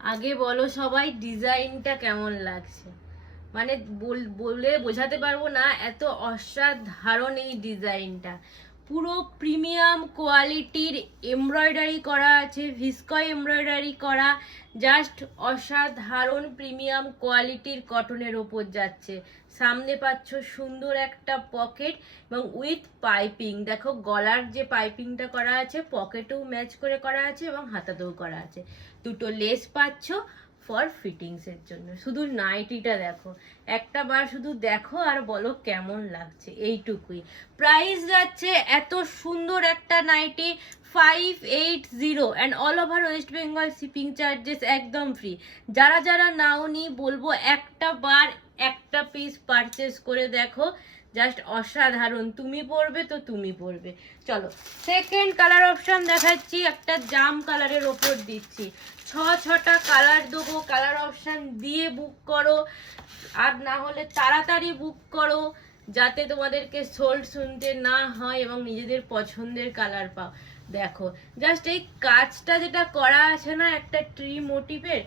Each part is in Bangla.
আগে বলো সবাই ডিজাইনটা কেমন লাগছে। মানে বলে বোঝাতে পারবো না, এত অসাধারণ এই ডিজাইনটা। পুরো প্রিমিয়াম কোয়ালিটির এমব্রয়ডারি করা আছে, ভিসকয় এমব্রয়ডারি করা, জাস্ট অসাধারণ প্রিমিয়াম কোয়ালিটির কটনের ওপর যাচ্ছে। সামনে পাচ্ছ সুন্দর একটা পকেট এবং উইথ পাইপিং। দেখো গলার যে পাইপিংটা করা আছে, পকেটেও ম্যাচ করে করা আছে এবং হাতাতেও করা আছে। দুটো লেস পাচ্ছ ফর ফিটিংস এর জন্য। শুধু নাইটিটা দেখো, একটা বার শুধু দেখো আর বলো কেমন লাগছে, এইটুকুই। প্রাইস যাচ্ছে এত সুন্দর একটা nighty 580 and all over West Bengal shipping charges একদম ফ্রি। যারা যারা নাওনি বলবো একটা বার একটা পিস পারচেস করে দেখো, জাস্ট অসাধারণ। তুমি পরবে তো তুমি পরবে। চলো সেকেন্ড কালার অপশন দেখাচ্ছি, একটা জাম কালারের ওপর দিচ্ছি। ছটা কালার দেবো, কালার অপশন দিয়ে বুক করো, আর না হলে তাড়াতাড়ি বুক করো, যাতে তোমাদেরকে সোল্ড শুনতে না হয় এবং নিজেদের পছন্দের কালার পাও। দেখো জাস্ট এই কাজটা যেটা করা আছে না, একটা ট্রি মোটিভের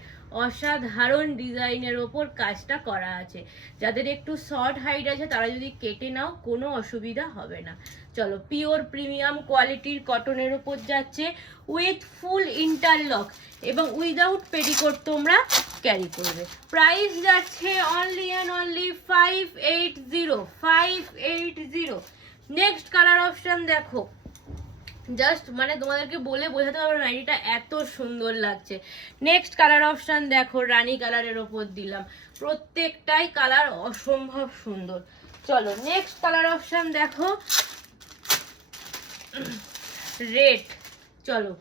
অসাধারণ ডিজাইনের ওপর কাজটা করা আছে। যাদের একটু শর্ট হাইট আছে তারা যদি কেটে নাও কোনো অসুবিধা হবে না। চলো পিওর প্রিমিয়াম কোয়ালিটির কটনের ওপর যাচ্ছে, উইথ ফুল ইন্টারলক এবং উইদাউট পেটিকোট তোমরা ক্যারি করবে। প্রাইস যাচ্ছে only and only 580। Next colour option দেখো, জাস্ট মানে তোমাদেরকে বলে বোঝাতে পারবো না, এটা এত সুন্দর লাগছে। নেক্সট কালার অপশন দেখো, রানী কালারের ওপর দিলাম, প্রত্যেকটাই কালার অসম্ভব সুন্দর। চলো নেক্সট কালার অপশন দেখো, রেড। চলো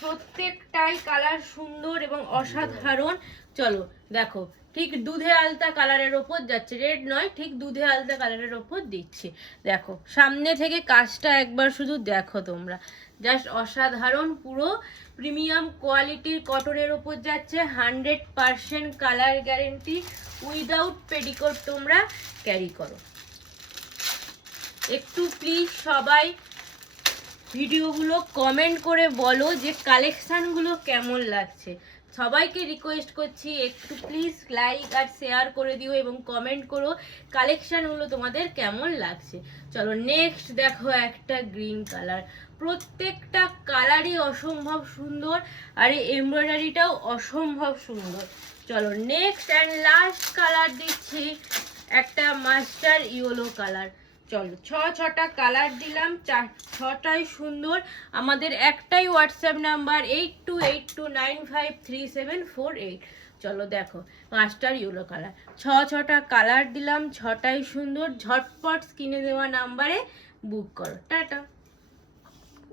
প্রত্যেকটাই কালার সুন্দর এবং অসাধারণ। চলো দেখো ঠিক দুধে আলতা কালারের ওপর যাচ্ছে, রেড নয়, ঠিক দুধে আলতা কালারের ওপর দিচ্ছি। দেখো সামনে থেকে কাজটা একবার শুধু দেখো তোমরা, জাস্ট অসাধারণ। পুরো প্রিমিয়াম কোয়ালিটির কটনের ওপর যাচ্ছে, 100% কালার গ্যারেন্টি, উইদাউট পেডিকোট তোমরা ক্যারি করো। একটু প্লিজ সবাই ভিডিওগুলো কমেন্ট করে বলো যে কালেকশানগুলো কেমন লাগছে। সবাইকে রিকোয়েস্ট করছি একটু প্লিজ লাইক আর শেয়ার করে দিও এবং কমেন্ট করো কালেকশানগুলো তোমাদের কেমন লাগছে। চলো নেক্সট দেখো একটা গ্রিন কালার, প্রত্যেকটা কালারই অসম্ভব সুন্দর আর এই এমব্রয়ডারিটাও অসম্ভব সুন্দর। চলো নেক্সট অ্যান্ড লাস্ট কালার দিচ্ছি, একটা মাস্টার ইয়েলো কালার। চলো ছটা কালার দিলাম, ছটাই সুন্দর। আমাদের একটাই হোয়াটসঅ্যাপ নাম্বার 8282953748। চলো দেখো মাস্টার ইয়েলো কালার, ছটা কালার দিলাম, ছটাই সুন্দর। ঝটপট স্ক্রিনে দেওয়া নাম্বারে বুক করো। টাটা।